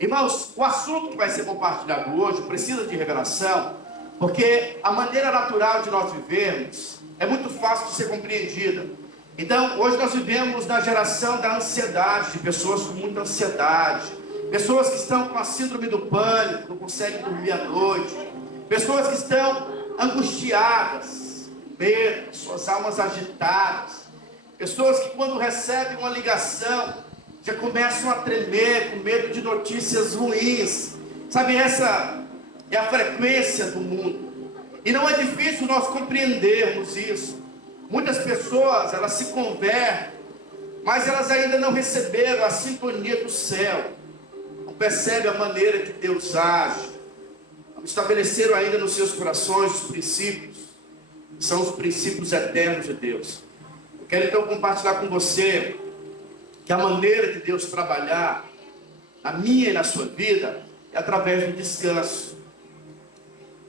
Irmãos, o assunto que vai ser compartilhado hoje precisa de revelação, porque a maneira natural de nós vivermos é muito fácil de ser compreendida. Então, hoje nós vivemos na geração da ansiedade, de pessoas com muita ansiedade, pessoas que estão com a síndrome do pânico, não conseguem dormir à noite, pessoas que estão angustiadas, com medo, suas almas agitadas, pessoas que quando recebem uma ligação já começam a tremer com medo de notícias ruins. Sabe, essa é a frequência do mundo. E não é difícil nós compreendermos isso. Muitas pessoas, elas se convertem, mas elas ainda não receberam a sintonia do céu. Não percebem a maneira que Deus age. Não estabeleceram ainda nos seus corações os princípios, que são os princípios eternos de Deus. Eu quero então compartilhar com você que a maneira de Deus trabalhar na minha e na sua vida é através do descanso.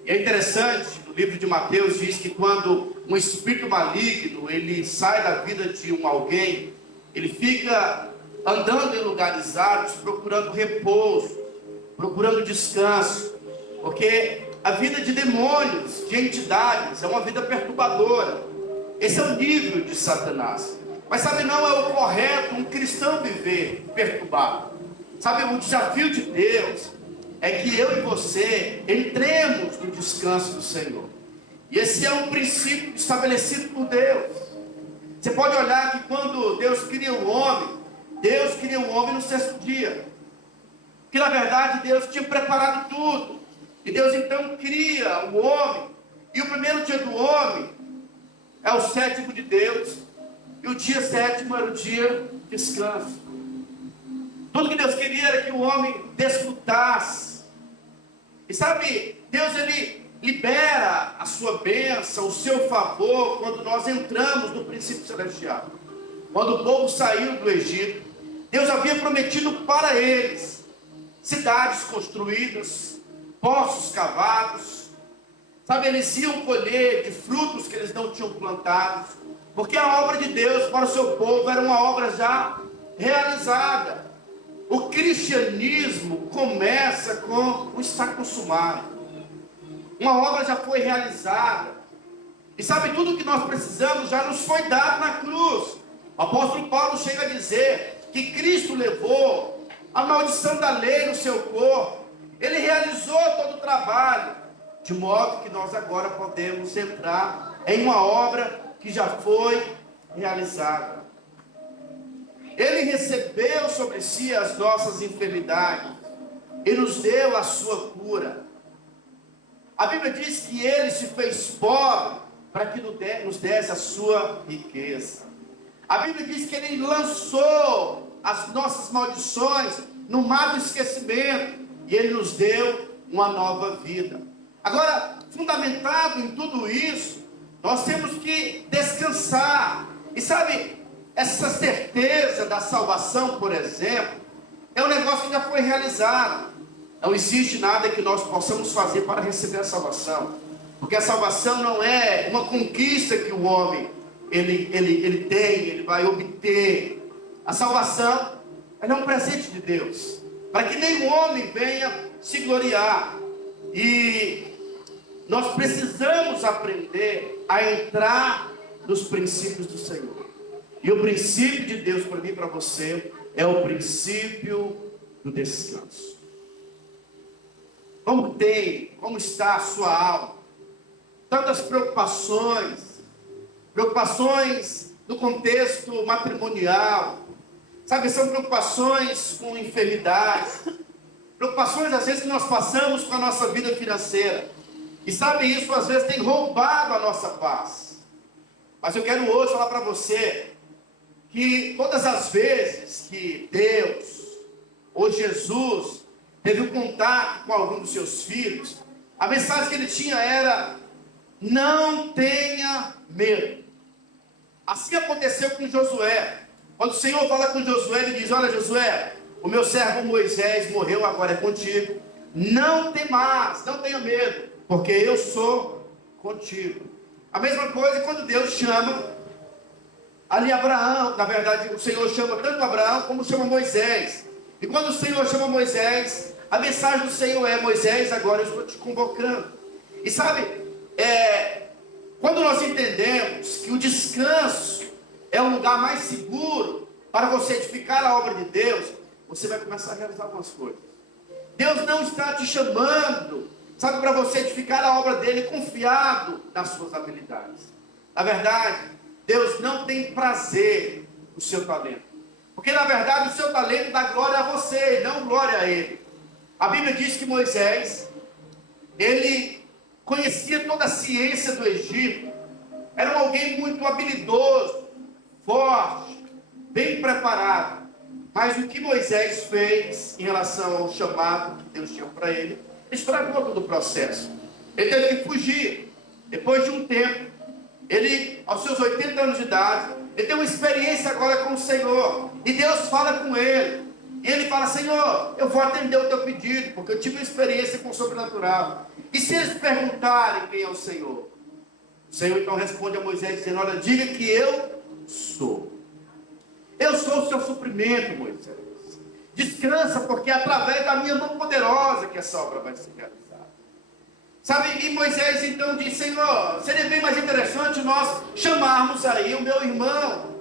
E é interessante, no livro de Mateus diz que quando um espírito maligno ele sai da vida de alguém, ele fica andando em lugares áridos, procurando repouso, procurando descanso, porque a vida de demônios, de entidades, é uma vida perturbadora. Esse é o nível de Satanás. Mas sabe, não é o correto um cristão viver perturbado. Sabe, o desafio de Deus é que eu e você entremos no descanso do Senhor. E esse é um princípio estabelecido por Deus. Você pode olhar que quando Deus cria o homem, Deus cria o homem no sexto dia. Que na verdade Deus tinha preparado tudo. E Deus então cria o homem. E o primeiro dia do homem é o sétimo de Deus. E o dia sétimo era o dia de descanso. Tudo que Deus queria era que o homem desfrutasse. E sabe, Deus ele libera a sua bênção, o seu favor, quando nós entramos no princípio celestial. Quando o povo saiu do Egito, Deus havia prometido para eles cidades construídas, poços cavados. Sabe, eles iam colher de frutos que eles não tinham plantados. Porque a obra de Deus para o seu povo era uma obra já realizada. O cristianismo começa com o está consumado. Uma obra já foi realizada. E sabe, tudo que nós precisamos já nos foi dado na cruz. O apóstolo Paulo chega a dizer que Cristo levou a maldição da lei no seu corpo. Ele realizou todo o trabalho. De modo que nós agora podemos entrar em uma obra que já foi realizada. Ele recebeu sobre si as nossas enfermidades e nos deu a sua cura. A Bíblia diz que ele se fez pobre para que nos desse a sua riqueza. A Bíblia diz que ele lançou as nossas maldições no mar do esquecimento e ele nos deu uma nova vida. Agora, fundamentado em tudo isso, nós temos que descansar. E sabe, essa certeza da salvação, por exemplo, é um negócio que já foi realizado. Não existe nada que nós possamos fazer para receber a salvação. Porque a salvação não é uma conquista que o homem ele tem, ele vai obter. A salvação é um presente de Deus, para que nenhum homem venha se gloriar. E nós precisamos aprender a entrar nos princípios do Senhor. E o princípio de Deus para mim e para você é o princípio do descanso. Como está a sua alma? Tantas preocupações no contexto matrimonial, sabe, são preocupações com enfermidade, preocupações às vezes que nós passamos com a nossa vida financeira, e sabe, isso às vezes tem roubado a nossa paz. Mas eu quero hoje falar para você que todas as vezes que Deus ou Jesus teve um contato com algum dos seus filhos, a mensagem que ele tinha era: não tenha medo. Assim aconteceu com Josué. Quando o Senhor fala com Josué, ele diz: olha, Josué, o meu servo Moisés morreu, agora é contigo. Não temas, não tenha medo, porque eu sou contigo. A mesma coisa quando Deus chama ali Abraão. Na verdade, o Senhor chama tanto Abraão como chama Moisés. E quando o Senhor chama Moisés, a mensagem do Senhor é: Moisés, agora eu estou te convocando. E sabe, quando nós entendemos que o descanso é um lugar mais seguro para você edificar a obra de Deus, você vai começar a realizar algumas coisas. Deus não está te chamando, sabe, para você edificar a obra dele confiado nas suas habilidades. Na verdade, Deus não tem prazer no seu talento. Porque na verdade o seu talento dá glória a você e não glória a ele. A Bíblia diz que Moisés, ele conhecia toda a ciência do Egito. Era alguém muito habilidoso, forte, bem preparado. Mas o que Moisés fez em relação ao chamado que Deus tinha para ele, estragou todo o processo. Ele teve que fugir. Depois de um tempo, ele, aos seus 80 anos de idade, ele tem uma experiência agora com o Senhor. E Deus fala com ele. E ele fala: Senhor, eu vou atender o teu pedido, porque eu tive uma experiência com o sobrenatural. E se eles perguntarem quem é o Senhor? O Senhor então responde a Moisés dizendo: olha, diga que eu sou. Eu sou o seu suprimento, Moisés. Descansa, porque é através da minha mão poderosa que essa obra vai ser realizada. Sabe, e Moisés então diz: Senhor, seria bem mais interessante nós chamarmos aí o meu irmão,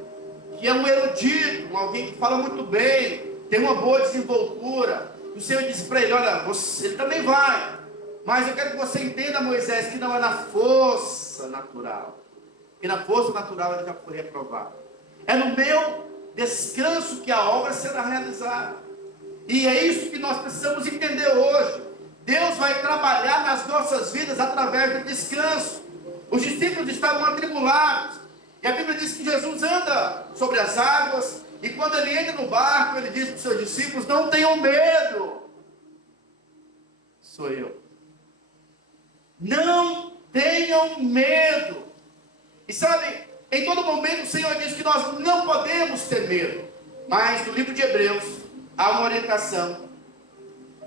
que é um erudito, alguém que fala muito bem, tem uma boa desenvoltura. O Senhor disse para ele: olha, ele também vai, mas eu quero que você entenda, Moisés, que não é na força natural, que na força natural ele já foi reprovado. É no meu descanso que a obra será realizada. E é isso que nós precisamos entender hoje. Deus vai trabalhar nas nossas vidas através do descanso. Os discípulos estavam atribulados, e a Bíblia diz que Jesus anda sobre as águas, e quando ele entra no barco, ele diz para os seus discípulos: não tenham medo, sou eu. Não tenham medo. E sabe, em todo momento o Senhor diz que nós não podemos ter medo. Mas no livro de Hebreus há uma orientação.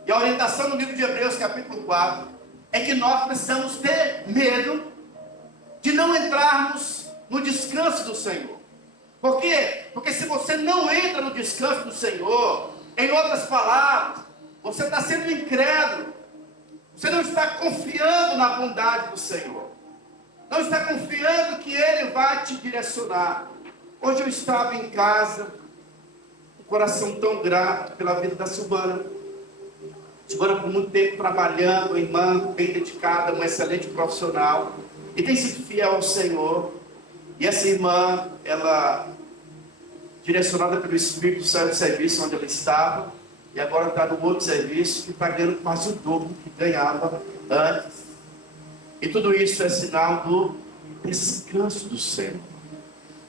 E a orientação no livro de Hebreus, capítulo 4, é que nós precisamos ter medo de não entrarmos no descanso do Senhor. Por quê? Porque se você não entra no descanso do Senhor, em outras palavras, você está sendo incrédulo. Você não está confiando na bondade do Senhor. Não está confiando que Ele vai te direcionar. Hoje eu estava em casa, um coração tão grato pela vida da Silvana. Silvana por muito tempo trabalhando, uma irmã bem dedicada, uma excelente profissional, e tem sido fiel ao Senhor. E essa irmã, ela, direcionada pelo Espírito, saiu do serviço onde ela estava, e agora está no outro serviço, que está ganhando quase o dobro que ganhava antes. E tudo isso é sinal do descanso do Senhor.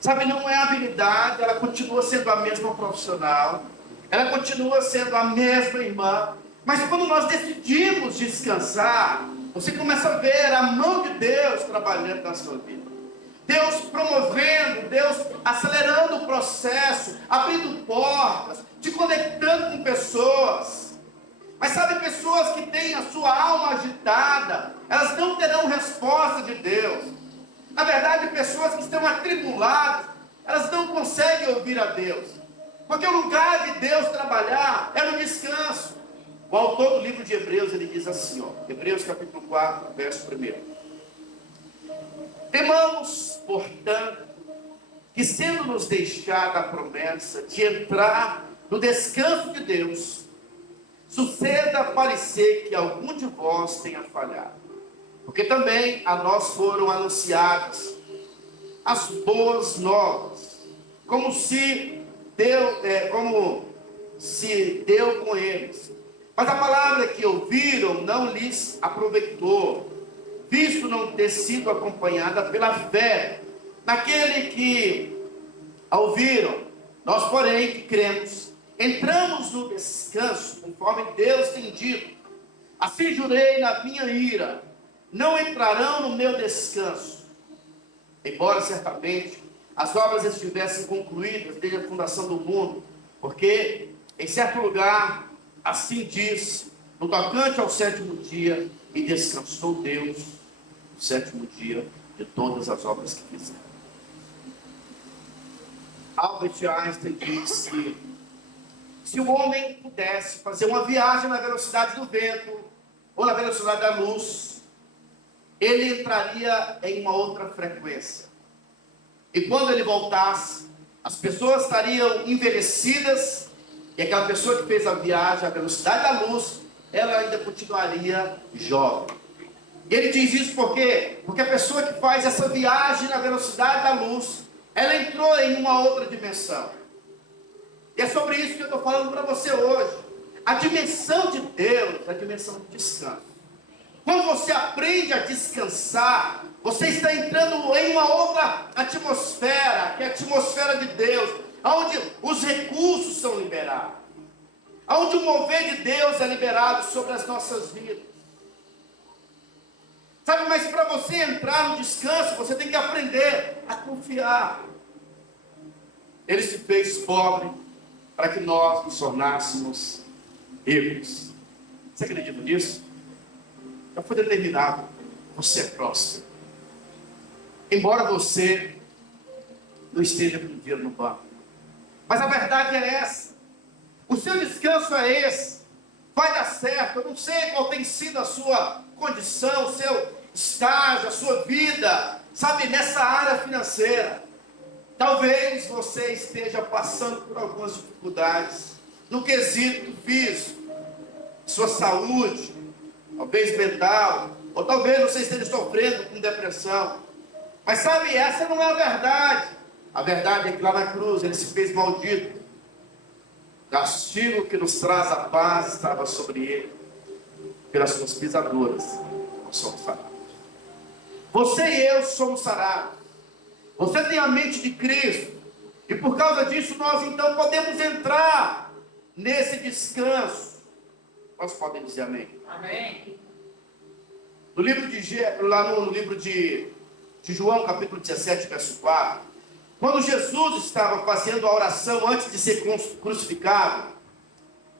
Sabe, não é habilidade, ela continua sendo a mesma profissional, ela continua sendo a mesma irmã, mas quando nós decidimos descansar, você começa a ver a mão de Deus trabalhando na sua vida. Deus promovendo, Deus acelerando o processo, abrindo portas, te conectando com pessoas. Mas sabe, pessoas que têm a sua alma agitada, elas não terão resposta de Deus. Na verdade, pessoas que estão atribuladas, elas não conseguem ouvir a Deus. Porque o lugar de Deus trabalhar é no descanso. O autor do livro de Hebreus, ele diz assim, Hebreus capítulo 4, verso 1. Temamos, portanto, que sendo nos deixada a promessa de entrar no descanso de Deus, suceda parecer que algum de vós tenha falhado. Porque também a nós foram anunciadas as boas novas, como se deu com eles. Mas a palavra que ouviram não lhes aproveitou, visto não ter sido acompanhada pela fé naquele que a ouviram. Nós, porém, que cremos, entramos no descanso, conforme Deus tem dito: assim jurei na minha ira, não entrarão no meu descanso. Embora certamente as obras estivessem concluídas desde a fundação do mundo, porque em certo lugar assim diz, no tocante ao sétimo dia, e descansou Deus no sétimo dia de todas as obras que fizeram. Albert Einstein diz que se o homem pudesse fazer uma viagem na velocidade do vento, ou na velocidade da luz, ele entraria em uma outra frequência. E quando ele voltasse, as pessoas estariam envelhecidas, e aquela pessoa que fez a viagem à velocidade da luz, ela ainda continuaria jovem. E ele diz isso por quê? Porque a pessoa que faz essa viagem na velocidade da luz, ela entrou em uma outra dimensão. E é sobre isso que eu estou falando para você hoje. A dimensão de Deus é a dimensão do descanso. Quando você aprende a descansar, você está entrando em uma outra atmosfera, que é a atmosfera de Deus, onde os recursos são liberados, onde o mover de Deus é liberado sobre as nossas vidas. Sabe, mas para você entrar no descanso, você tem que aprender a confiar. Ele se fez pobre para que nós nos tornássemos ricos. Você acredita nisso? Já foi determinado. Você é próspero. Embora você não esteja com dinheiro no banco. Mas a verdade é essa. O seu descanso é esse. Vai dar certo. Eu não sei qual tem sido a sua condição, o seu estágio, a sua vida, sabe, nessa área financeira. Talvez você esteja passando por algumas dificuldades no quesito físico, sua saúde, talvez mental, ou talvez você esteja sofrendo com depressão. Mas sabe, essa não é a verdade. A verdade é que lá na cruz ele se fez maldito. O castigo que nos traz a paz estava sobre ele. Pelas suas pisaduras nós somos sarados. Você e eu somos sarados. Você tem a mente de Cristo. E por causa disso nós então podemos entrar nesse descanso. Nós podemos dizer amém? Amém. No livro de João, capítulo 17, verso 4, quando Jesus estava fazendo a oração antes de ser crucificado,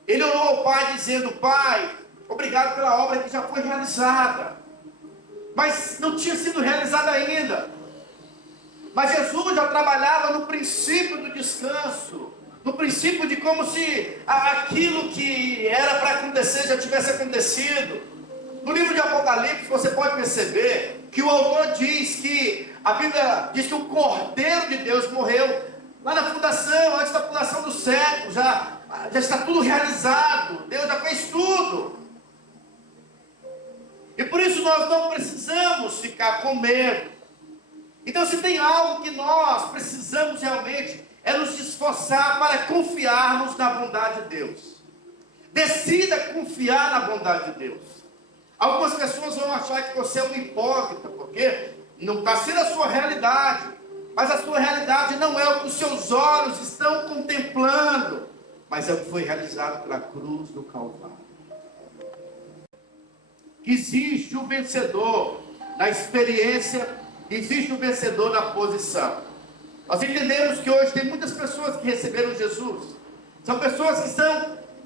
ele orou ao Pai dizendo: Pai, obrigado pela obra que já foi realizada, mas não tinha sido realizada ainda. Mas Jesus já trabalhava no princípio do descanso, no princípio de como se aquilo que era para acontecer já tivesse acontecido. No livro de Apocalipse você pode perceber que o autor diz que a Bíblia diz que o Cordeiro de Deus morreu lá na fundação, antes da fundação do século. Já está tudo realizado, Deus já fez tudo. E por isso nós não precisamos ficar com medo. Então, se tem algo que nós precisamos realmente, é nos esforçar para confiarmos na bondade de Deus. Decida confiar na bondade de Deus. Algumas pessoas vão achar que você é um hipócrita, porque não está sendo a sua realidade. Mas a sua realidade não é o que os seus olhos estão contemplando, mas é o que foi realizado pela cruz do Calvário. Existe o vencedor na experiência, existe o vencedor na posição. Nós entendemos que hoje tem muitas pessoas que receberam Jesus. São pessoas que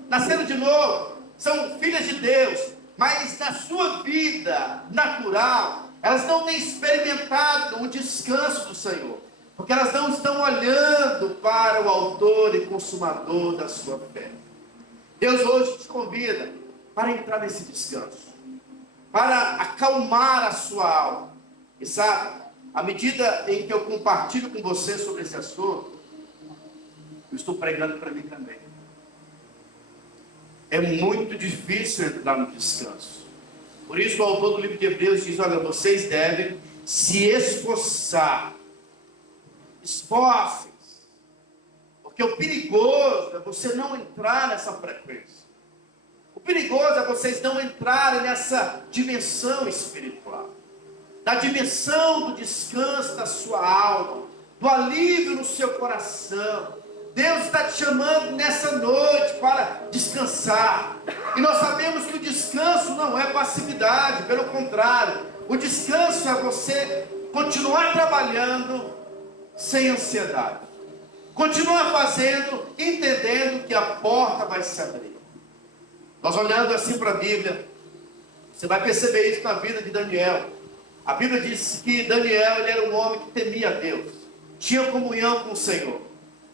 nasceram de novo, são filhas de Deus, mas na sua vida natural, elas não têm experimentado o descanso do Senhor, porque elas não estão olhando para o autor e consumador da sua fé. Deus hoje te convida para entrar nesse descanso, para acalmar a sua alma. E sabe, à medida em que eu compartilho com você sobre esse assunto, eu estou pregando para mim também. É muito difícil entrar no descanso. Por isso o autor do livro de Hebreus diz: olha, vocês devem se esforçar. Esforcem-se. Porque o perigoso é você não entrar nessa frequência. O perigoso é vocês não entrarem nessa dimensão espiritual, da dimensão do descanso da sua alma, do alívio no seu coração. Deus está te chamando nessa noite para descansar. E nós sabemos que o descanso não é passividade, pelo contrário, o descanso é você continuar trabalhando sem ansiedade, continuar fazendo, entendendo que a porta vai se abrir. Nós olhando assim para a Bíblia, você vai perceber isso na vida de Daniel. A Bíblia diz que Daniel ele era um homem que temia a Deus, tinha comunhão com o Senhor.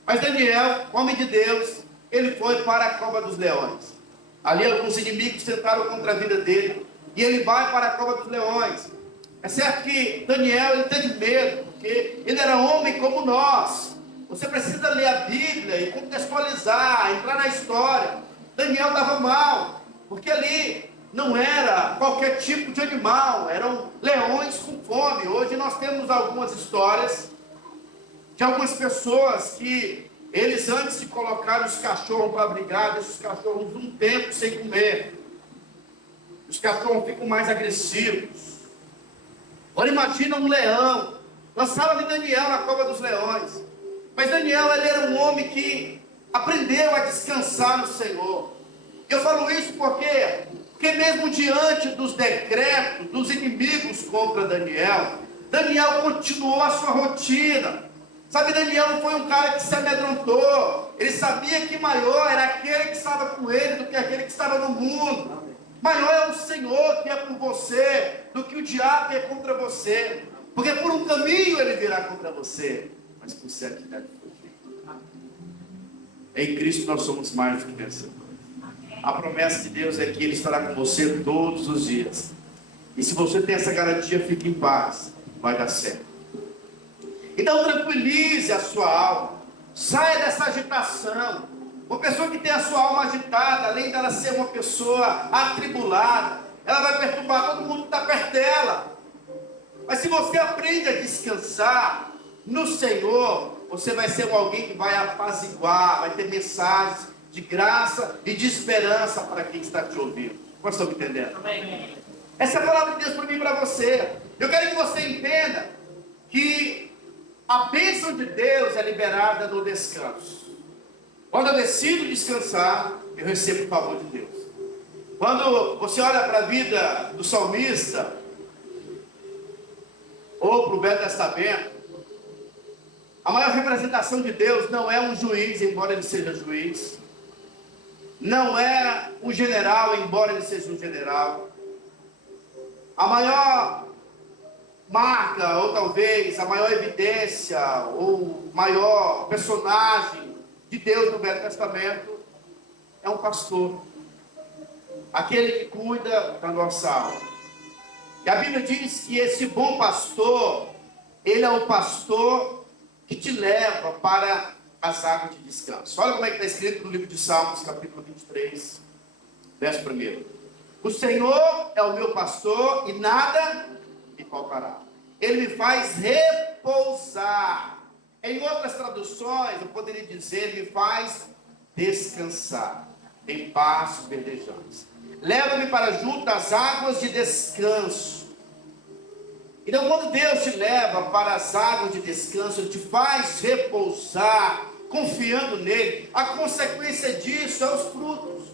Mas Daniel, homem de Deus, ele foi para a cova dos leões. Ali alguns inimigos tentaram contra a vida dele, e ele vai para a cova dos leões. É certo que Daniel, ele teve medo, porque ele era homem como nós. Você precisa ler a Bíblia e contextualizar, entrar na história. Daniel estava mal, porque ali não era qualquer tipo de animal, eram leões com fome. Hoje nós temos algumas histórias de algumas pessoas que eles, antes de colocar os cachorros para brigar, deixam os cachorros um tempo sem comer. Os cachorros ficam mais agressivos. Agora imagina um leão. Nós falamos de Daniel na cova dos leões. Mas Daniel, ele era um homem que aprendeu a descansar no Senhor. Eu falo isso porque mesmo diante dos decretos dos inimigos contra Daniel, Daniel continuou a sua rotina. Sabe, Daniel não foi um cara que se amedrontou. Ele sabia que maior era aquele que estava com ele do que aquele que estava no mundo. Maior é o Senhor que é por você do que o diabo que é contra você. Porque por um caminho ele virá contra você, mas por certo deve fugir. Em Cristo nós somos mais do que vencedores. A promessa de Deus é que Ele estará com você todos os dias. E se você tem essa garantia, fique em paz, vai dar certo. Então tranquilize a sua alma, saia dessa agitação. Uma pessoa que tem a sua alma agitada, além dela ser uma pessoa atribulada, ela vai perturbar todo mundo que está perto dela. Mas se você aprende a descansar no Senhor, você vai ser alguém que vai apaziguar, vai ter mensagens de graça e de esperança para quem está te ouvindo. Vocês estão me entendendo? Amém. Essa é a palavra de Deus para mim e para você. Eu quero que você entenda que a bênção de Deus é liberada no descanso. Quando eu decido descansar, eu recebo o favor de Deus. Quando você olha para a vida do salmista, ou para o Velho Testamento, a maior representação de Deus não é um juiz, embora ele seja juiz. Não é um general, embora ele seja um general. A maior marca, ou talvez a maior evidência, ou maior personagem de Deus no Velho Testamento é um pastor. Aquele que cuida da nossa alma. E a Bíblia diz que esse bom pastor, ele é o pastor que te leva para as águas de descanso. Olha como é que está escrito no livro de Salmos, capítulo 23, verso 1. O Senhor é o meu pastor e nada me faltará. Ele me faz repousar. Em outras traduções, eu poderia dizer, ele me faz descansar em pastos verdejantes. Leva-me para junto das águas de descanso. Então, quando Deus te leva para as águas de descanso, Ele te faz repousar, confiando nele, a consequência disso é os frutos.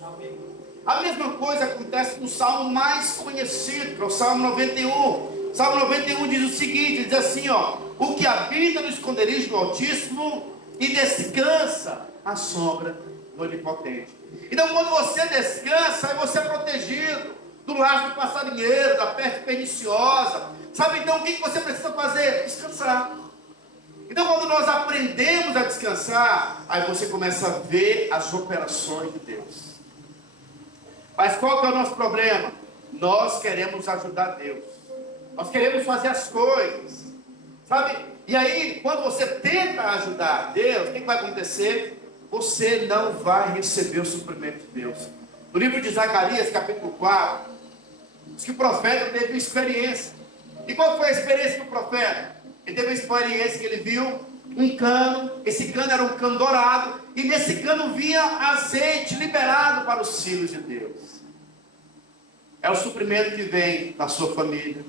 A mesma coisa acontece no salmo mais conhecido, que é o Salmo 91. Salmo 91 diz o seguinte, diz assim, ó: o que habita no esconderijo do Altíssimo e descansa à sombra do Onipotente. Então, quando você descansa, aí você é protegido do laço do passarinheiro, da peste perniciosa. Sabe, então, o que você precisa fazer? Descansar. Então, quando nós aprendemos a descansar, aí você começa a ver as operações de Deus. Mas qual que é o nosso problema? Nós queremos ajudar Deus. Nós queremos fazer as coisas. Sabe? E aí, quando você tenta ajudar Deus, o que vai acontecer? Você não vai receber o suprimento de Deus. No livro de Zacarias, capítulo 4, diz que o profeta teve uma experiência. E qual foi a experiência do profeta? Ele teve uma experiência que ele viu um cano. Esse cano era um cano dourado. E nesse cano vinha azeite liberado para os filhos de Deus. É o suprimento que vem na sua família.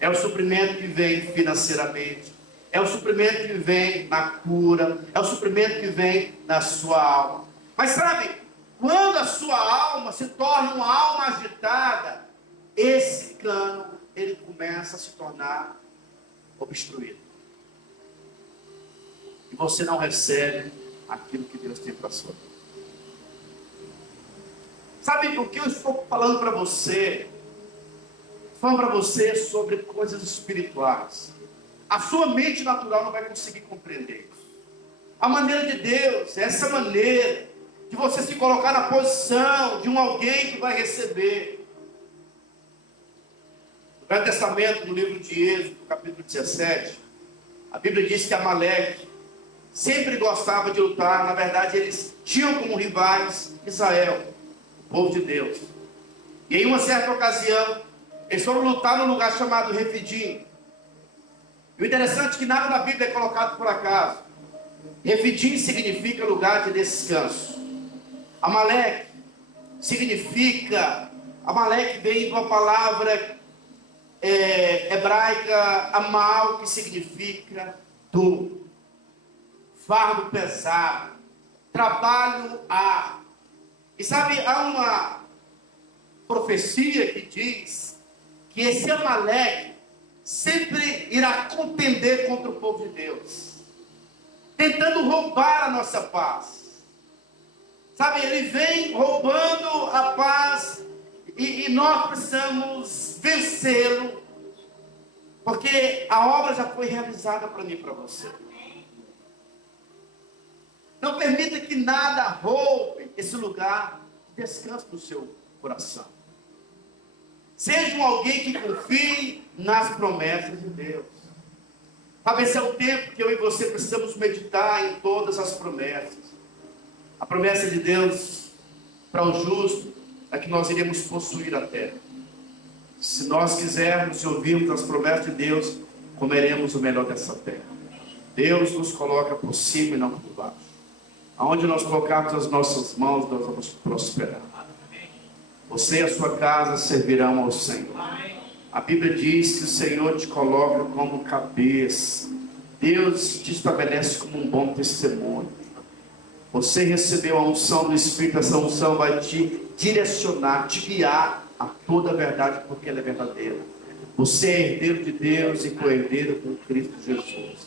É o suprimento que vem financeiramente. É o suprimento que vem na cura. É o suprimento que vem na sua alma. Mas sabe, quando a sua alma se torna uma alma agitada, esse cano, ele começa a se tornar obstruído. E você não recebe aquilo que Deus tem para a sua vida. Sabe o que eu estou falando para você? Falando para você sobre coisas espirituais. A sua mente natural não vai conseguir compreender isso. A maneira de Deus, essa maneira. de você se colocar na posição de um alguém que vai receber. No Velho Testamento, no livro de Êxodo, capítulo 17, a Bíblia diz que Amaleque sempre gostava de lutar. Na verdade, eles tinham como rivais Israel, o povo de Deus. E em uma certa ocasião, eles foram lutar num lugar chamado Refidim. E o interessante é que nada na Bíblia é colocado por acaso. Refidim significa lugar de descanso. Amaleque significa, Amaleque vem de uma palavra hebraica, amal, que significa dor, fardo pesado, trabalho árduo. E sabe, há uma profecia que diz que esse Amaleque sempre irá contender contra o povo de Deus, tentando roubar a nossa paz. Sabe, ele vem roubando a paz e nós precisamos vencê-lo, porque a obra já foi realizada para mim e para você. Não permita que nada roube esse lugar de descanso do seu coração. Seja um alguém que confie nas promessas de Deus. Sabe, esse é o tempo que eu e você precisamos meditar em todas as promessas. A promessa de Deus para o justo é que nós iremos possuir a terra. Se nós quisermos e ouvirmos as promessas de Deus, comeremos o melhor dessa terra. Deus nos coloca por cima e não por baixo. Aonde nós colocarmos as nossas mãos, nós vamos prosperar. Você e a sua casa servirão ao Senhor. A Bíblia diz que o Senhor te coloca como cabeça. Deus te estabelece como um bom testemunho. Você recebeu a unção do Espírito, essa unção vai te direcionar, te guiar a toda a verdade, porque ela é verdadeira. Você é herdeiro de Deus e co-herdeiro com Cristo Jesus.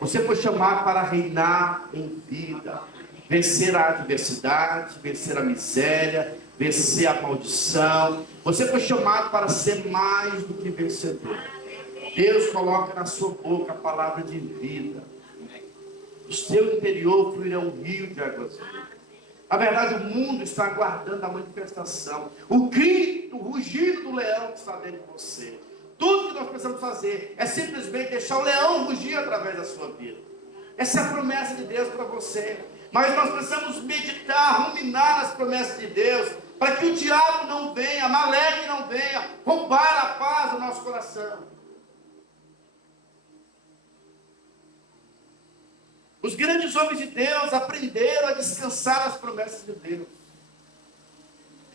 Você foi chamado para reinar em vida, vencer a adversidade, vencer a miséria, vencer a maldição. Você foi chamado para ser mais do que vencedor. Deus coloca na sua boca a palavra de vida. Do seu interior fluirá um rio de águas vivas. Na verdade, o mundo está aguardando a manifestação. O grito, o rugido do leão que está dentro de você. Tudo que nós precisamos fazer é simplesmente deixar o leão rugir através da sua vida. Essa é a promessa de Deus para você. Mas nós precisamos meditar, ruminar nas promessas de Deus, para que o diabo não venha, Amaleque não venha roubar a paz do nosso coração. Os grandes homens de Deus aprenderam a descansar nas promessas de Deus.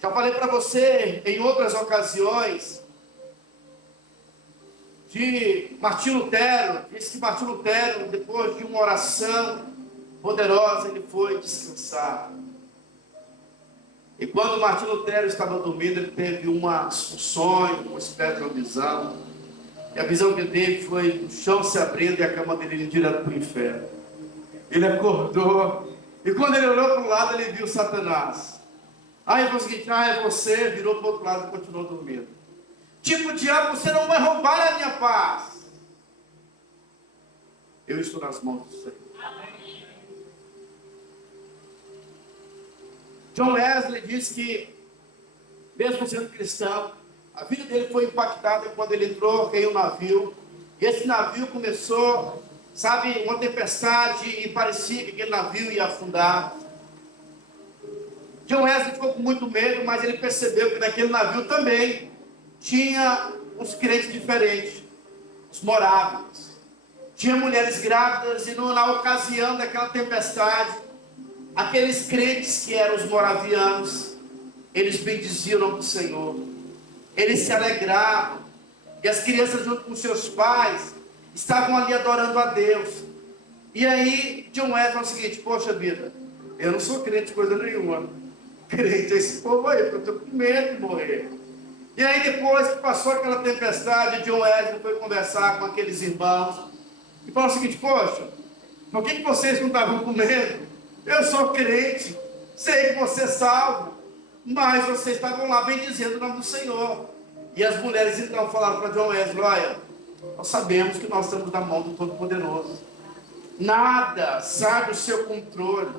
Já falei para você em outras ocasiões de Martinho Lutero. Disse que Martinho Lutero, depois de uma oração poderosa, ele foi descansar. E quando Martinho Lutero estava dormindo, ele teve um sonho, uma espécie de uma visão. E a visão que ele teve foi o chão se abrindo e a cama dele indo direto para o inferno. Ele acordou, e quando ele olhou para o lado, ele viu Satanás. Aí ele falou o seguinte: é você, virou para o outro lado e continuou dormindo. Tipo, diabo, você não vai roubar a minha paz. Eu estou nas mãos do Senhor. John Wesley diz que, mesmo sendo cristão, a vida dele foi impactada quando ele entrou em um navio. E esse navio começou, sabe, uma tempestade, e parecia que aquele navio ia afundar. John Wesley ficou com muito medo, mas ele percebeu que naquele navio também tinha uns crentes diferentes, os morávios. Tinha mulheres grávidas, e na ocasião daquela tempestade, aqueles crentes que eram os moravianos, eles bendiziam o nome do Senhor. Eles se alegravam. E as crianças, junto com seus pais, estavam ali adorando a Deus. E aí John Wesley falou o seguinte: poxa vida, eu não sou crente de coisa nenhuma. Crente é esse povo aí, porque eu estou com medo de morrer. E aí, depois que passou aquela tempestade, John Wesley foi conversar com aqueles irmãos e falou o seguinte: poxa, por que vocês não estavam com medo? Eu sou crente, sei que você é salvo, mas vocês estavam lá bendizendo o nome do Senhor. E as mulheres então falaram para John Wesley: olha, nós sabemos que nós estamos na mão do Todo-Poderoso. Nada sai do seu controle.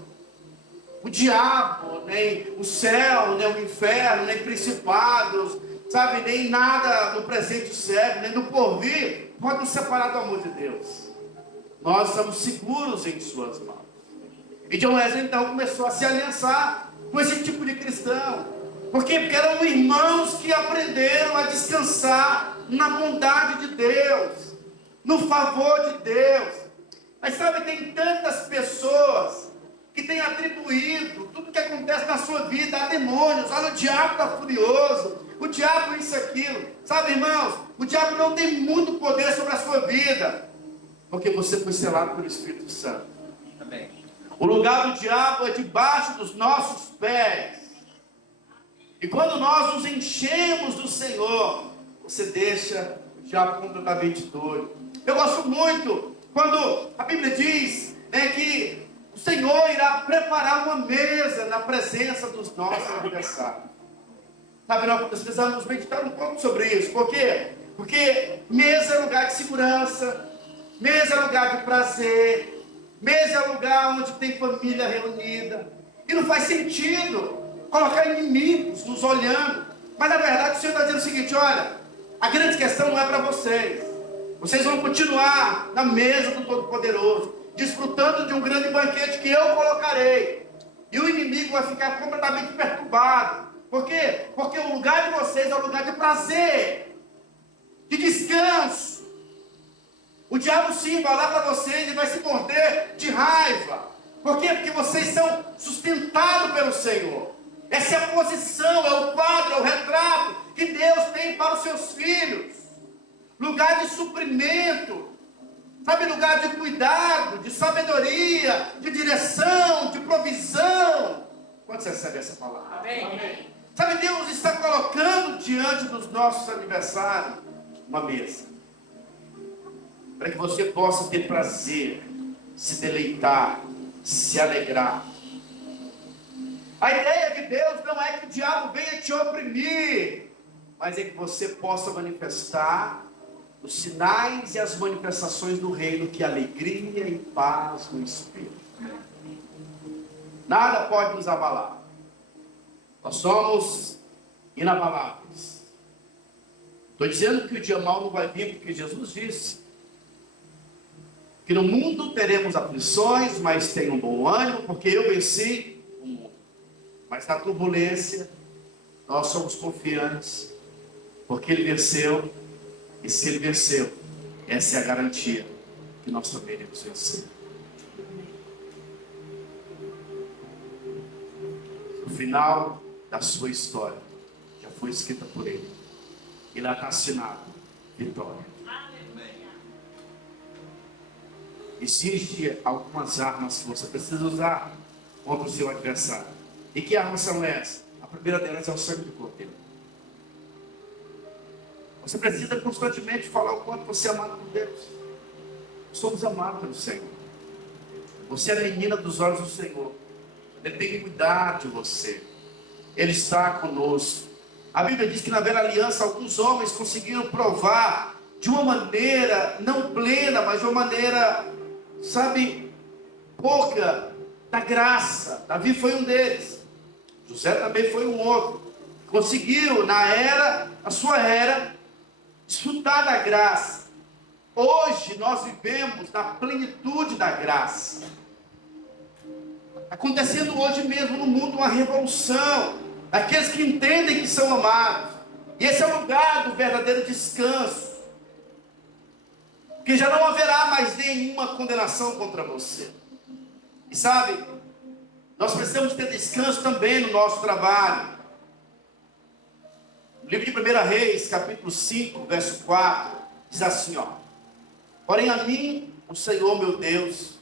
O diabo nem o céu, nem o inferno, nem principados, sabe, nem nada no presente século, nem no porvir, pode nos separar do amor de Deus. Nós estamos seguros em suas mãos. E John Wesley então começou a se aliançar com esse tipo de cristão. Por quê? Porque eram irmãos que aprenderam a descansar na bondade de Deus, no favor de Deus. Mas sabe, tem tantas pessoas que têm atribuído tudo que acontece na sua vida a demônios. Olha, o diabo está furioso, o diabo isso, aquilo. Sabe, irmãos, o diabo não tem muito poder sobre a sua vida, porque você foi selado pelo Espírito Santo. Amém. O lugar do diabo é debaixo dos nossos pés. E quando nós nos enchemos do Senhor, você deixa o diabo completamente doido. Eu gosto muito quando a Bíblia diz, né, que o Senhor irá preparar uma mesa na presença dos nossos adversários. Sabe, nós precisamos meditar um pouco sobre isso. Por quê? Porque mesa é lugar de segurança, mesa é lugar de prazer, mesa é lugar onde tem família reunida. E não faz sentido colocar inimigos nos olhando. Mas na verdade o Senhor está dizendo o seguinte: olha, a grande questão não é para vocês. Vocês vão continuar na mesa do Todo-Poderoso, desfrutando de um grande banquete que eu colocarei. E o inimigo vai ficar completamente perturbado. Por quê? Porque o lugar de vocês é um lugar de prazer, de descanso. O diabo sim vai olhar para vocês e vai se morder de raiva. Por quê? Porque vocês são sustentados pelo Senhor. Essa é a posição, é o quadro, é o retrato que Deus tem para os seus filhos. Lugar de suprimento, sabe, lugar de cuidado, de sabedoria, de direção, de provisão. Quando você recebe essa palavra? Amém. Sabe, Deus está colocando diante dos nossos aniversários uma mesa, para que você possa ter prazer, se deleitar, se alegrar. A ideia de Deus não é que o diabo venha te oprimir, mas é que você possa manifestar os sinais e as manifestações do reino, que é alegria e paz no Espírito. Nada pode nos abalar. Nós somos inabaláveis. Estou dizendo que o dia mau não vai vir, porque Jesus disse que no mundo teremos aflições, mas tenham bom ânimo, porque eu venci o mundo. Mas na turbulência, nós somos confiantes, porque Ele venceu, e se Ele venceu, essa é a garantia que nós também iremos vencer. O final da sua história já foi escrita por Ele, e lá está assinado: vitória. Existem algumas armas que você precisa usar contra o seu adversário. E que armas são essas? A primeira delas é o sangue do Cordeiro. Você precisa constantemente falar o quanto você é amado por Deus. Somos amados pelo Senhor. Você é a menina dos olhos do Senhor. Ele tem que cuidar de você. Ele está conosco. A Bíblia diz que na velha aliança alguns homens conseguiram provar de uma maneira não plena, mas de uma maneira, sabe, pouca, da graça. Davi foi um deles. José também foi um outro. Conseguiu na sua era, desfrutar da graça. Hoje nós vivemos na plenitude da graça. Acontecendo hoje mesmo no mundo uma revolução daqueles que entendem que são amados. E esse é o lugar do verdadeiro descanso, que já não haverá mais nenhuma condenação contra você. E sabe, nós precisamos ter descanso também no nosso trabalho. No livro de 1 Reis, capítulo 5, verso 4, diz assim, ó: porém a mim, o Senhor meu Deus,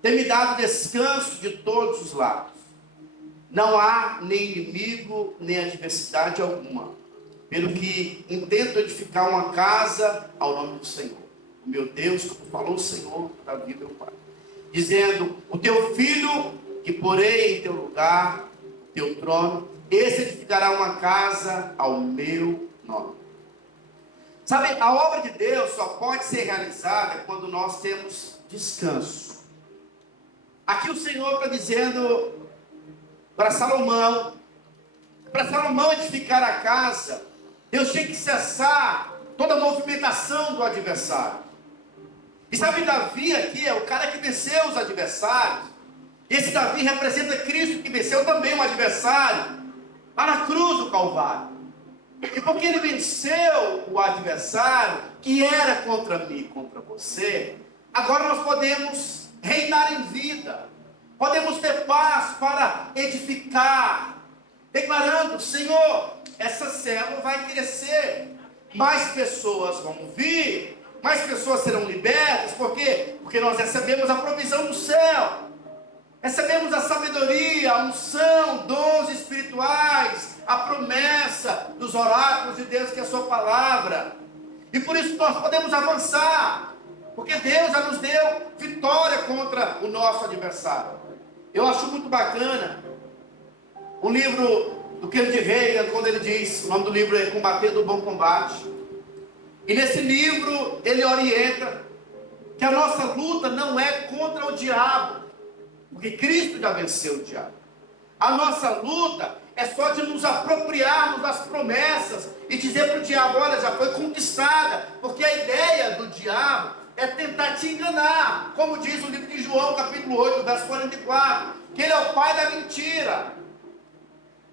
tem me dado descanso de todos os lados. Não há nem inimigo, nem adversidade alguma, pelo que intento edificar uma casa ao nome do Senhor, o meu Deus, como falou o Senhor, Davi meu pai, dizendo: o teu filho, que porei em teu lugar, teu trono, esse edificará uma casa ao meu nome. Sabe, a obra de Deus só pode ser realizada quando nós temos descanso. Aqui o Senhor está dizendo para Salomão edificar a casa, Deus tinha que cessar toda a movimentação do adversário. E sabe, Davi aqui é o cara que venceu os adversários. Esse Davi representa Cristo, que venceu também um adversário lá na cruz do Calvário. E porque ele venceu o adversário que era contra mim, contra você, agora nós podemos reinar em vida, podemos ter paz para edificar, declarando: Senhor, essa célula vai crescer, mais pessoas vão vir, mais pessoas serão libertas. Por quê? Porque nós recebemos a provisão do céu, recebemos a sabedoria, a unção, dons espirituais, a promessa dos oráculos de Deus, que é a sua palavra. E por isso nós podemos avançar, porque Deus já nos deu vitória contra o nosso adversário. Eu acho muito bacana um livro do Kennedy Reagan, quando ele diz, o nome do livro é Combatendo o Bom Combate. E nesse livro ele orienta que a nossa luta não é contra o diabo, porque Cristo já venceu o diabo. A nossa luta é só de nos apropriarmos das promessas e dizer para o diabo: olha, já foi conquistada. Porque a ideia do diabo é tentar te enganar, como diz o livro de João, capítulo 8, verso 44, que ele é o pai da mentira.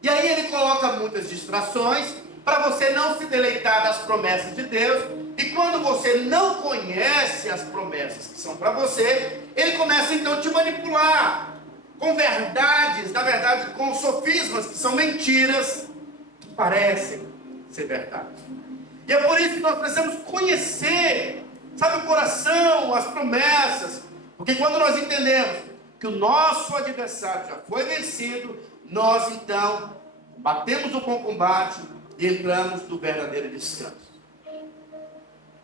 E aí ele coloca muitas distrações para você não se deleitar das promessas de Deus. E quando você não conhece as promessas que são para você, ele começa então a te manipular com verdades, na verdade com sofismas que são mentiras, que parecem ser verdade. E é por isso que nós precisamos conhecer, sabe, o coração, as promessas. Porque quando nós entendemos que o nosso adversário já foi vencido, nós então batemos o bom combate e entramos no verdadeiro descanso.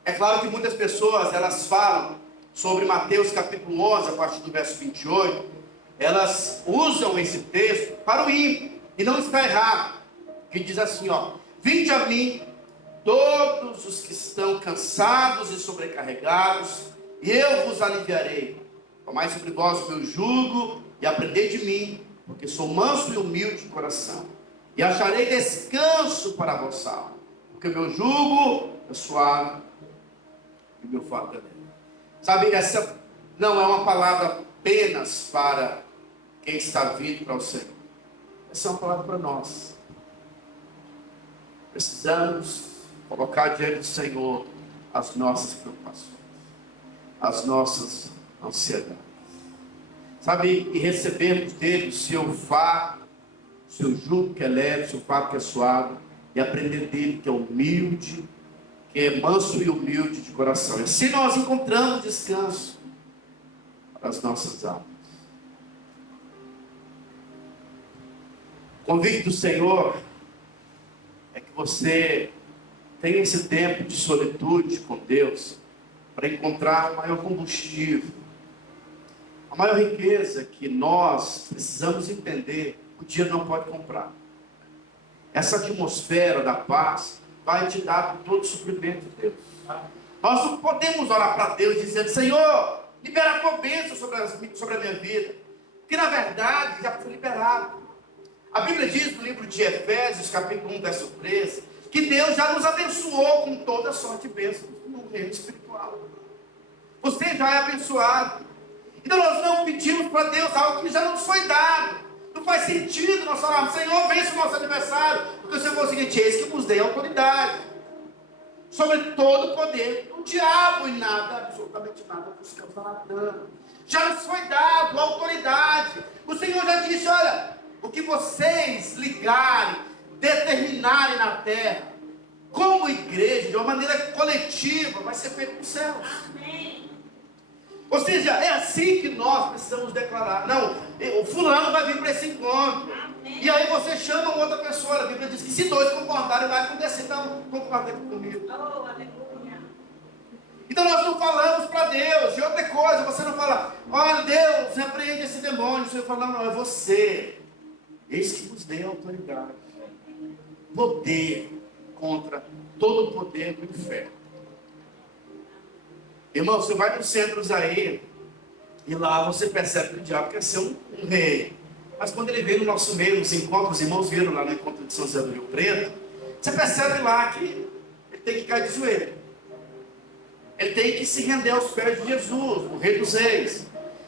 É claro que muitas pessoas, elas falam sobre Mateus capítulo 11, a partir do verso 28, elas usam esse texto para o ímpio, e não está errado, que diz assim, ó: vinde a mim todos os que estão cansados e sobrecarregados, e eu vos aliviarei. Tomai sobre vós o meu jugo e aprendei de mim, porque sou manso e humilde de coração, e acharei descanso para a vossa alma, porque o meu jugo é suave e o meu fardo é leve. Sabe, essa não é uma palavra apenas para quem está vindo para o Senhor. Essa é uma palavra para nós. Precisamos colocar diante do Senhor as nossas preocupações, as nossas ansiedades, sabe, e recebermos dele o seu fardo, o seu jugo que é leve, o seu fardo que é suave, e aprender dele que é humilde, que é manso e humilde de coração. E assim nós encontramos descanso para as nossas almas. O convite do Senhor é que você tenha esse tempo de solitude com Deus para encontrar o maior combustível, a maior riqueza que nós precisamos entender. O dia não pode comprar. Essa atmosfera da paz vai te dar todo o suprimento de Deus. Nós não podemos orar para Deus dizendo: Senhor, libera a tua bênção sobre a minha vida, porque na verdade já foi liberado. A Bíblia diz no livro de Efésios, capítulo 1, verso 13, que Deus já nos abençoou com toda sorte de bênçãos no reino espiritual. Você já é abençoado. Então nós não pedimos para Deus algo que já nos foi dado. Não faz sentido nós falarmos: Senhor, vence o nosso adversário, porque o Senhor falou o seguinte: eis que vos dei autoridade sobre todo o poder do diabo, e nada, absolutamente nada, vos causará dano. Já nos foi dado autoridade. O Senhor já disse: olha, o que vocês ligarem, determinarem na terra, como igreja, de uma maneira coletiva, vai ser feito no céu. Amém. Ou seja, é assim que nós precisamos declarar. Não, o fulano vai vir para esse encontro. Amém. E aí você chama outra pessoa. A Bíblia diz que se dois concordarem, vai acontecer. Então, concorda comigo. Oh, aleluia. Então nós não falamos para Deus. E outra coisa, você não fala: olha, Deus, repreende esse demônio. O Senhor fala: não, é você. Eis que vos dei autoridade, poder contra todo o poder do inferno. Irmão, você vai nos centros aí, e lá você percebe que o diabo quer ser um rei. Mas quando ele veio no nosso meio, nos encontros, os irmãos viram lá no encontro de São José do Rio Preto, você percebe lá que ele tem que cair de joelho. Ele tem que se render aos pés de Jesus, o Rei dos Reis.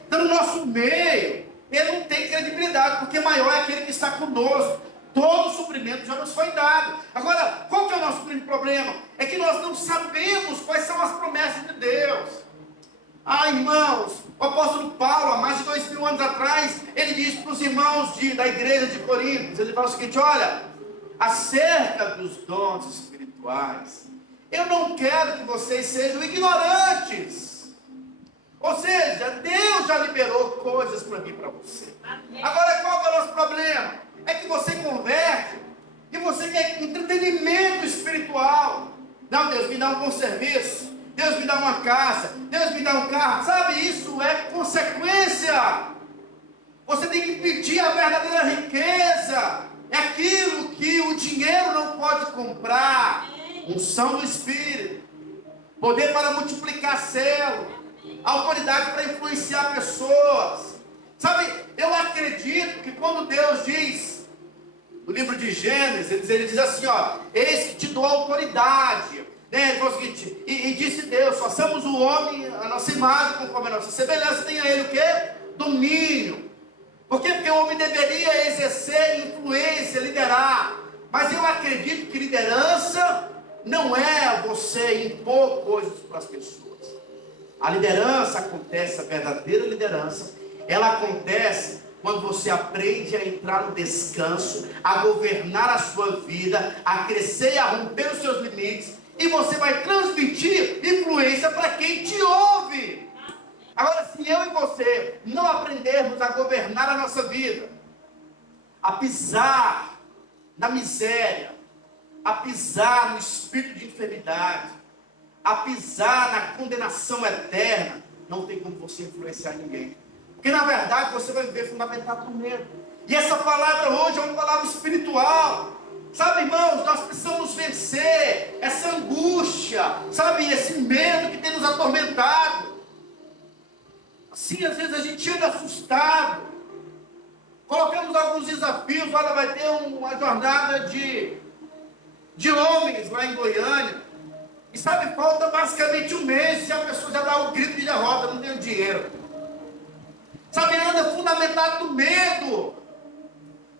Então, no nosso meio, ele não tem credibilidade, porque maior é aquele que está conosco. Todo o suprimento já nos foi dado. Agora, qual que é o nosso grande problema? É que nós não sabemos quais são as promessas de Deus. Ah, irmãos, o apóstolo Paulo, há mais de 2000 anos atrás, ele disse para os irmãos da igreja de Coríntios, ele fala o seguinte: olha, acerca dos dons espirituais, eu não quero que vocês sejam ignorantes. Ou seja, Deus já liberou coisas para mim e para você. Agora, qual é o nosso problema? É que você converte e você quer entretenimento espiritual. Não, Deus me dá um bom serviço, Deus me dá uma casa, Deus me dá um carro. Sabe, isso é consequência. Você tem que pedir a verdadeira riqueza. É aquilo que o dinheiro não pode comprar. Unção do Espírito, poder para multiplicar células, autoridade para influenciar pessoas. Sabe, eu acredito que quando Deus diz, no livro de Gênesis, ele diz assim, ó: eis que te dou autoridade, né? Ele falou o seguinte, e disse Deus: façamos o homem a nossa imagem, conforme a nossa semelhança, tenha ele o quê? Domínio. Por quê? Porque o homem deveria exercer influência, liderar. Mas eu acredito que liderança não é você impor coisas para as pessoas. A liderança acontece, a verdadeira liderança, ela acontece quando você aprende a entrar no descanso, a governar a sua vida, a crescer e a romper os seus limites, e você vai transmitir influência para quem te ouve. Agora, se eu e você não aprendermos a governar a nossa vida, a pisar na miséria, a pisar no espírito de enfermidade, a pisar na condenação eterna, não tem como você influenciar ninguém. Porque na verdade você vai viver fundamentado no medo. E essa palavra hoje é uma palavra espiritual. Sabe, irmãos, nós precisamos vencer essa angústia, sabe, esse medo que tem nos atormentado. Assim, às vezes a gente anda assustado. Colocamos alguns desafios. Olha, vai ter uma jornada de homens lá em Goiânia. E sabe, falta basicamente um mês e a pessoa já dá um grito de derrota, não tem dinheiro. Sabe, anda fundamentado no medo.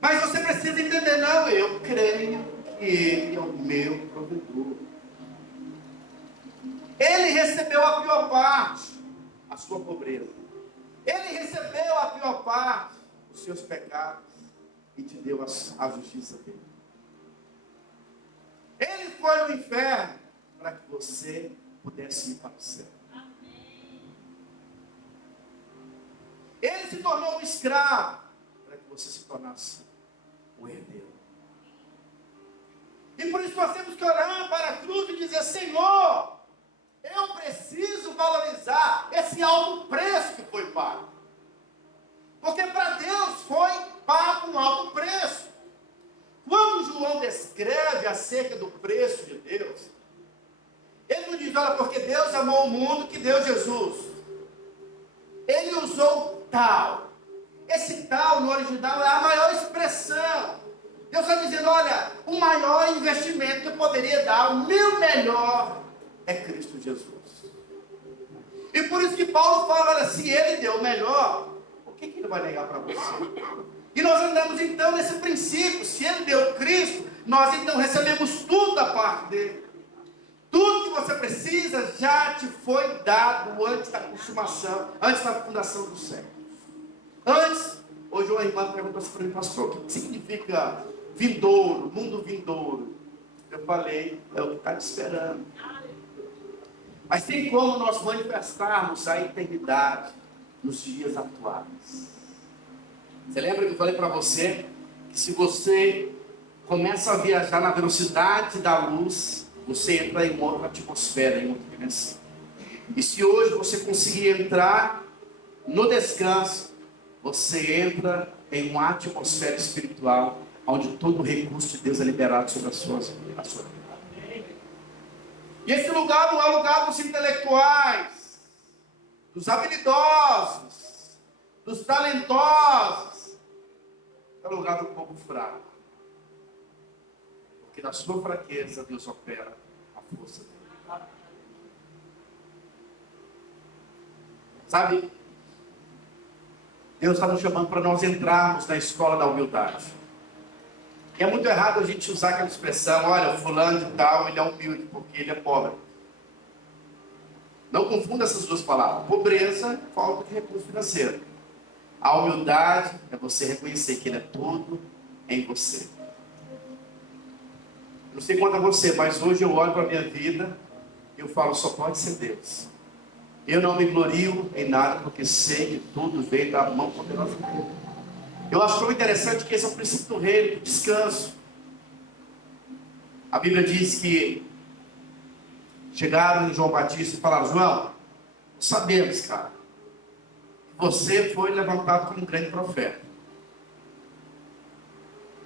Mas você precisa entender, não, eu creio que Ele é o meu provedor. Ele recebeu a pior parte, a sua pobreza. Ele recebeu a pior parte, os seus pecados, e te deu a justiça dele. Ele foi no inferno para que você pudesse ir para o céu. Ele se tornou um escravo para que você se tornasse um herdeiro. E por isso nós temos que olhar para a cruz e dizer: Senhor, eu preciso valorizar esse alto preço que foi pago. Porque para Deus foi pago um alto preço. Quando João descreve acerca do preço de Deus, ele não diz: olha, porque Deus amou o mundo que deu Jesus. Ele usou tal. Esse tal no original é a maior expressão. Deus está dizendo: olha, o maior investimento que eu poderia dar, o meu melhor, é Cristo Jesus. E por isso que Paulo fala: olha, se ele deu o melhor, o que ele vai negar para você? E nós andamos então nesse princípio: se ele deu Cristo, nós então recebemos tudo da parte dele. Tudo que você precisa já te foi dado antes da consumação, antes da fundação do século. Antes, hoje uma irmã perguntou assim para mim: pastor, o que significa vindouro, mundo vindouro? Eu falei: é o que está te esperando. Mas tem como nós manifestarmos a eternidade nos dias atuais. Você lembra que eu falei para você que se você começa a viajar na velocidade da luz, você entra em outra atmosfera, em outra dimensão. E se hoje você conseguir entrar no descanso, você entra em uma atmosfera espiritual, onde todo o recurso de Deus é liberado sobre a sua vida. E esse lugar não é o lugar dos intelectuais, dos habilidosos, dos talentosos. é o lugar do povo fraco. Porque na sua fraqueza Deus opera a força dele. Sabe? Deus está nos chamando para nós entrarmos na escola da humildade. E é muito errado a gente usar aquela expressão, olha, o fulano de tal, ele é humilde porque ele é pobre. Não confunda essas duas palavras. Pobreza, falta de recurso financeiro. A humildade é você reconhecer que ele é tudo em você. Eu não sei quanto a você, mas hoje eu olho para a minha vida e eu falo, só pode ser Deus. Eu não me glorio em nada, porque sei que tudo veio da mão poderosa dele. Eu acho tão interessante que esse é o princípio do reino, do descanso. A Bíblia diz que chegaram em João Batista e falaram, João, sabemos, cara, que você foi levantado como um grande profeta.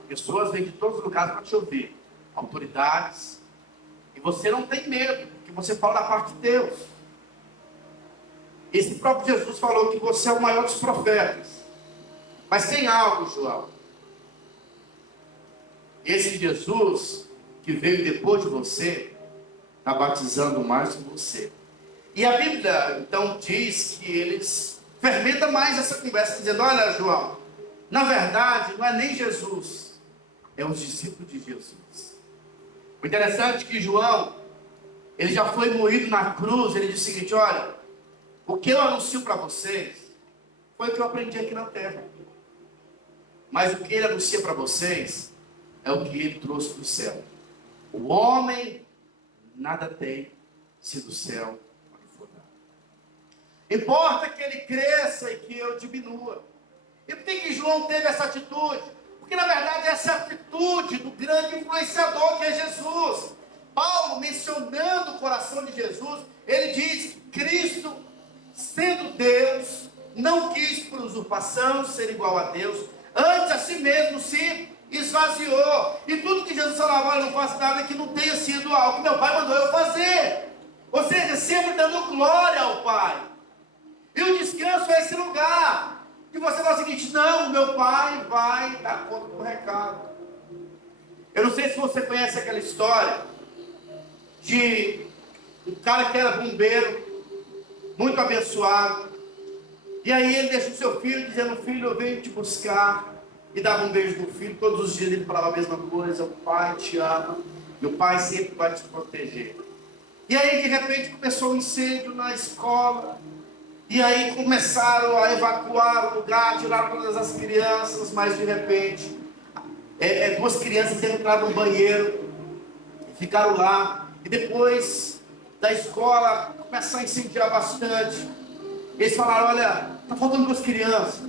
Pessoas vêm de todos os lugares para te ouvir, autoridades, e você não tem medo, porque você fala da parte de Deus. Esse próprio Jesus falou que você é o maior dos profetas. Mas tem algo, João. Esse Jesus que veio depois de você está batizando mais que você. E a Bíblia então diz que eles fermentam mais essa conversa, dizendo, olha, João, na verdade não é nem Jesus, é os discípulos de Jesus. O interessante é que João, ele já foi moído na cruz, ele disse o seguinte, olha, o que eu anuncio para vocês foi o que eu aprendi aqui na terra. Mas o que ele anuncia para vocês é o que ele trouxe do céu. O homem nada tem se do céu lhe for dado. Importa que ele cresça e que eu diminua. E por que João teve essa atitude? Porque na verdade essa é a atitude do grande influenciador que é Jesus. Paulo, mencionando o coração de Jesus, ele diz que Cristo, sendo Deus, não quis por usurpação ser igual a Deus, antes a si mesmo se esvaziou. E tudo que Jesus falava, eu não faço nada que não tenha sido algo que meu Pai mandou eu fazer. Ou seja, sempre dando glória ao Pai. E o descanso é esse lugar que você fala o seguinte, não, meu Pai vai dar conta do recado. Eu não sei se você conhece aquela história de um cara que era bombeiro, muito abençoado, e aí ele deixa o seu filho dizendo, filho, eu venho te buscar, e dava um beijo no filho, todos os dias ele falava a mesma coisa, o pai te ama, e o pai sempre vai te proteger. E aí de repente começou um incêndio na escola, e aí começaram a evacuar o lugar, tiraram todas as crianças, mas de repente, duas crianças entraram no banheiro, ficaram lá, e depois da escola começou a incendiar bastante. Eles falaram, olha, está faltando duas crianças.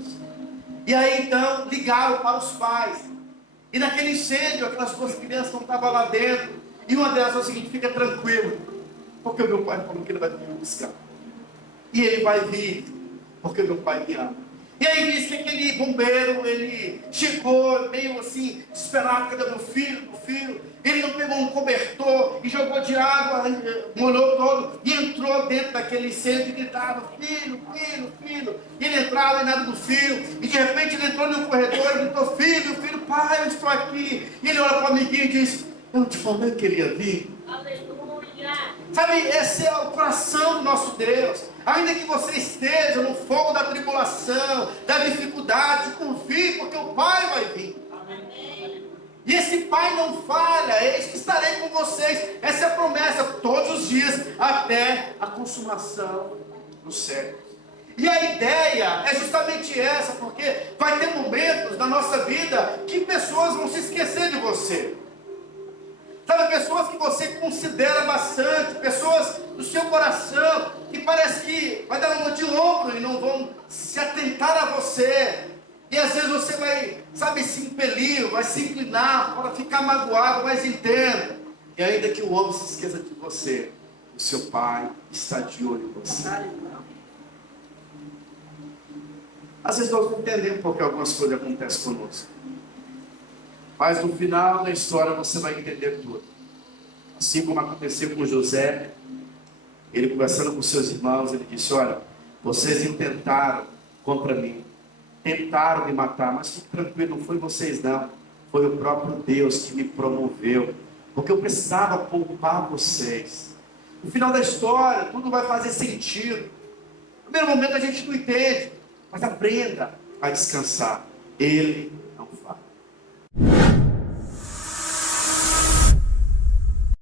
E aí então ligaram para os pais. E naquele incêndio, aquelas duas crianças não estavam lá dentro. E uma delas falou o seguinte, fica tranquilo, porque o meu pai falou que ele vai vir me buscar. E ele vai vir, porque o meu pai me ama. E aí diz que aquele bombeiro, ele chegou meio assim, desesperado, cadê meu filho, meu filho? Ele não pegou um cobertor e jogou de água, molhou todo, e entrou dentro daquele incêndio e gritava, filho, filho, filho. E ele entrava e nada do filho, e de repente ele entrou no corredor e gritou, filho, filho, pai, eu estou aqui. E ele olha para o amiguinho e diz, eu não te falei que ele ia vir? Aleluia. Sabe, esse é o coração do nosso Deus. Ainda que você esteja no fogo da tribulação, da dificuldade, confie, porque o Pai vai vir. Amém. E esse Pai não falha, eis que estarei com vocês. Essa é a promessa, todos os dias, até a consumação dos séculos. E a ideia é justamente essa, porque vai ter momentos na nossa vida que pessoas vão se esquecer de você. Sabe, pessoas que você considera bastante, pessoas do seu coração, que parece que vai dar uma de ombro e não vão se atentar a você. E às vezes você vai, sabe, se impelir, vai se inclinar para ficar magoado, mas entenda. E ainda que o homem se esqueça de você, o seu Pai está de olho em você. Às vezes nós não entendemos porque algumas coisas acontecem conosco. Mas no final da história você vai entender tudo. Assim como aconteceu com José, ele conversando com seus irmãos, ele disse, olha, vocês intentaram contra mim, tentaram me matar, mas fique tranquilo, não foi vocês não, foi o próprio Deus que me promoveu, porque eu precisava poupar vocês. No final da história, tudo vai fazer sentido. No primeiro momento a gente não entende, mas aprenda a descansar. Ele não faz.